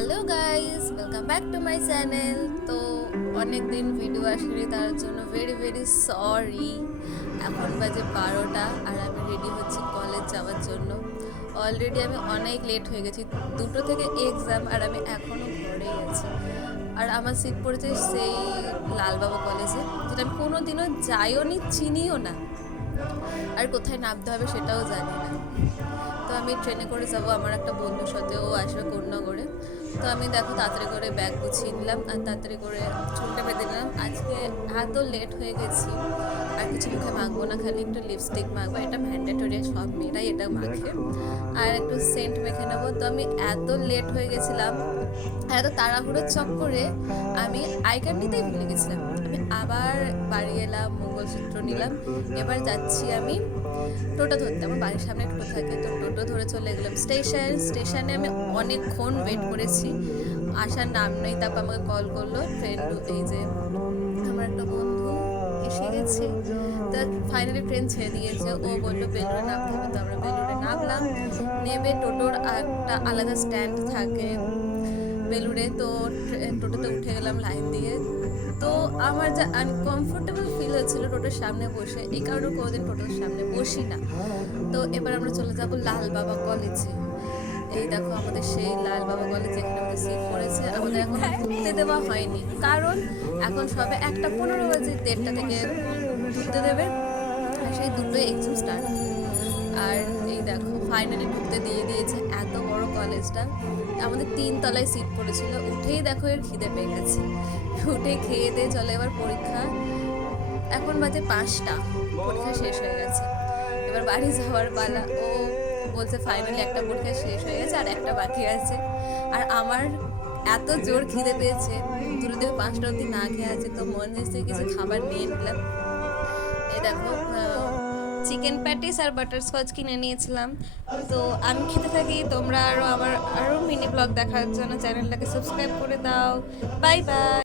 Hello guys, welcome back to my channel. তো অনেক দিন ভিডিও আসেনি, তার জন্য ভেরি ভেরি সরি। এখন বাজে 12টা আর আমি রেডি হচ্ছি কলেজ যাওয়ার জন্য। অলরেডি আমি অনেক লেট হয়ে গেছি, 2টো থেকে এক্সাম আর আমি এখনও ঘরেই আছি। আর আমার সিট পড়েছে সেই লালবাবা কলেজে, যেটা আমি কোনো দিনও যাইও নি, চিনিও না, আর কোথায় নামতে হবে সেটাও জানি না। তো আমি ট্রেনে করে যাব, আমার একটা বন্ধুর সাথে, ও আসবে কোন্নগরে। তো আমি দেখো তাড়াতাড়ি করে ব্যাগ গুছিয়ে নিলাম আর তাড়াতাড়ি করে চুলটা বেঁধে নিলাম। আজকে এত লেট হয়ে গেছি, আর কিছু মুখে মাখবো না, খালি একটু লিপস্টিক মাখবো, এটা ম্যান্ডেটরি, সব মেয়েরাই এটা মাখে। আর একটু সেন্ট মেখে নেবো। তো আমি এত লেট হয়ে গেছিলাম, এত তাড়াহুড়োর চক্করে আমি আই কার্ড নিতেই ভুলে গেছিলাম। আমি আবার বাড়ি এলাম, মঙ্গলসূত্র নিলাম, এবার যাচ্ছি আমি টোটো ধরতে। আমার বাড়ির সামনে টোটো থাকে, তো টোটো ধরে চলে গেলাম স্টেশনে। আমি অনেকক্ষণ ওয়েট করেছি, আসার নাম নেই। তারপর আমাকে কল করলো ফ্রেন্ড, এই যে আমার একটা বন্ধু এসে গেছে। তা ফাইনালি ট্রেন ছেড়ে দিয়েছে, ও বললো বেলুড়ে নামতে হবে। তো আমরা বেলুড়ে নামলাম। নেমে টোটোর একটা আলাদা স্ট্যান্ড থাকে বেলুড়ে, তো টোটোতে উঠে গেলাম লাইন দিয়ে। তো আমার যা আনকমফোর্টেবল ফিল হচ্ছিল টোটোর সামনে বসে, এই কারণে কোনোদিন টোটোর সামনে বসি না। তো এবার আমরা চলে যাব লাল বাবা কলেজে। এই দেখো আমাদের সেই লাল বাবা কলেজ, যেখানে আমাদের সিট পড়েছে। আমাদের এখন ঢুকতে দেওয়া হয়নি, কারণ এখন সবে 1:15 বাজে, 1:30 থেকে ঢুকতে দেবে। আর সেই 2টোয় এক্সাম স্টার্ট হবে। আর এই দেখো ফাইনালি ঢুকতে দিয়ে দিয়েছে। এত বড় কলেজটা, আমাদের 3 তলায় সিট পড়েছিল। উঠেই দেখো এর খিদে পেয়ে গেছে, উঠে খেয়ে দিয়ে চলে এবার পরীক্ষা। এখন বাজে 5টা, পরীক্ষা শেষ হয়ে গেছে, এবার বাড়ি যাওয়ার পালা। ও বলছে ফাইনালি একটা পরীক্ষা শেষ হয়ে গেছে আর একটা বাকি আছে। আর আমার এত জোর খিদে পেয়েছে, 2 থেকে 5টা অবধি না খেয়ে আছে, তো মন দিচ্ছে কিছু খাবার নিয়ে নিলাম। এই দেখো চিকেন প্যাটিস আর বাটারস্কচ কিনে নিয়েছিলাম। তো আমি খেতে থাকি, তোমরা আরও মিনি ব্লগ দেখার জন্য চ্যানেলটাকে সাবস্ক্রাইব করে দাও। Bye bye.